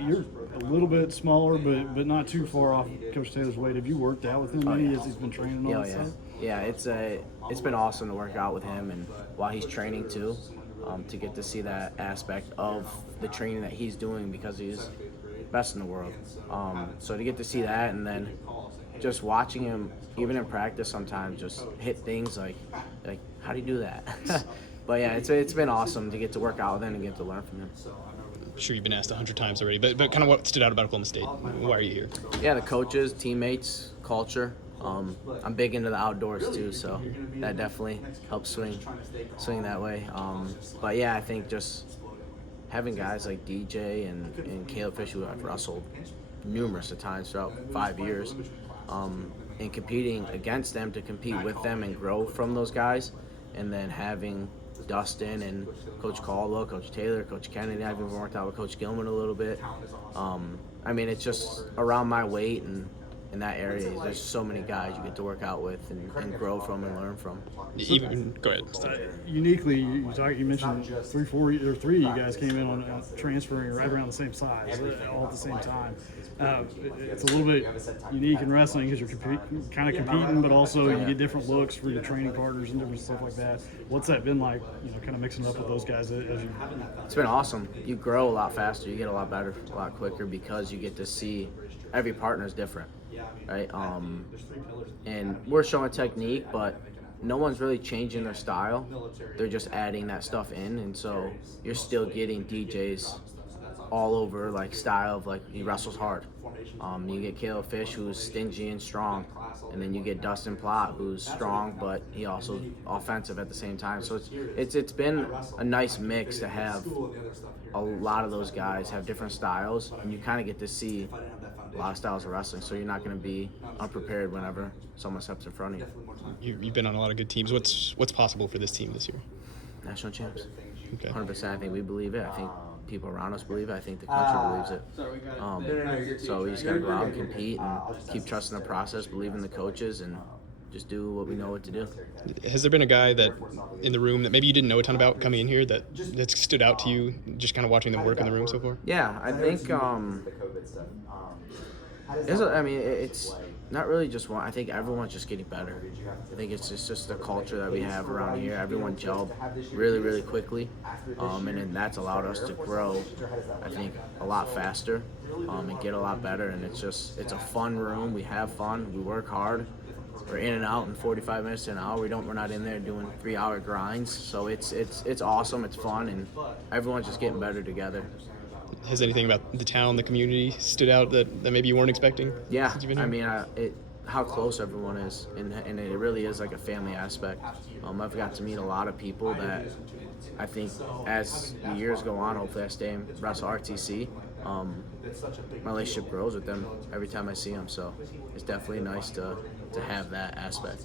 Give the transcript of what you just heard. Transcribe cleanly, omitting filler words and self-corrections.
You're a little bit smaller, but not too far off Coach Taylor's weight. Have you worked out with him any as he's been training and all that Yeah, stuff? yeah. It's been awesome to work out with him, and while he's training too, to get to see that aspect of the training that he's doing because he's best in the world. So to get to see that, and then just watching him, even in practice, sometimes just hit things like how do you do that? But yeah, it's been awesome to get to work out with him and get to learn from him. I'm sure you've been asked 100 times already, but kind of what stood out about Oklahoma State? Why are you here? Yeah, the coaches, teammates, culture. I'm big into the outdoors too, so that definitely helps swing that way. But yeah, I think just having guys like DJ and Caleb Fish, who I've wrestled numerous of times throughout 5 years, and competing against them to compete with them and grow from those guys, and then having Dustin and Coach Caldwell, Coach Taylor, Coach Kennedy. I've even worked out with Coach Gilman a little bit. I mean, it's just around my weight and in that area, there's so many guys you get to work out with and grow from and learn from. Even go ahead. Uniquely, you mentioned 3 of you guys came in on transferring right around the same size, all at the same time. It's a little bit unique in wrestling because you're kind of competing, but also you get different looks for your training partners and different stuff like that. What's that been like? Kind of mixing it up with those guys as you. It's been awesome. You grow a lot faster. You get a lot better, a lot quicker because you get to see every partner is different. Right, and we're showing technique, but no one's really changing their style. They're just adding that stuff in, and so you're still getting DJs all over, like style of like he wrestles hard. You get Caleb Fish, who's stingy and strong, and then you get Dustin Plott, who's strong, but he also offensive at the same time. So it's been a nice mix to have a lot of those guys have different styles, and you kind of get to see a lot of styles of wrestling, so you're not going to be unprepared whenever someone steps in front of you. You've been on a lot of good teams. What's possible for this team this year? National champs. Okay. 100%. I think we believe it. I think people around us believe it. I think the country believes it. So we just got to go out and compete and keep trusting the process, believe in the coaches, and just do what we know what to do. Has there been a guy that in the room that maybe you didn't know a ton about coming in here that stood out to you, just kind of watching them work in the room so far? Yeah, I think it's not really just one. I think everyone's just getting better. I think it's just the culture that we have around here. Everyone gelled really, really quickly, and then that's allowed us to grow, I think, a lot faster and get a lot better. And it's a fun room. We have fun. We work hard. We're in and out in 45 minutes to an hour. We're not in there doing 3-hour grinds. So it's awesome. It's fun, and everyone's just getting better together. Has anything about the town, the community stood out that maybe you weren't expecting? Yeah, I mean, how close everyone is, and it really is like a family aspect. I've got to meet a lot of people that I think as the years go on, hopefully I stay and wrestle RTC. My relationship grows with them every time I see them, so it's definitely nice to have that aspect.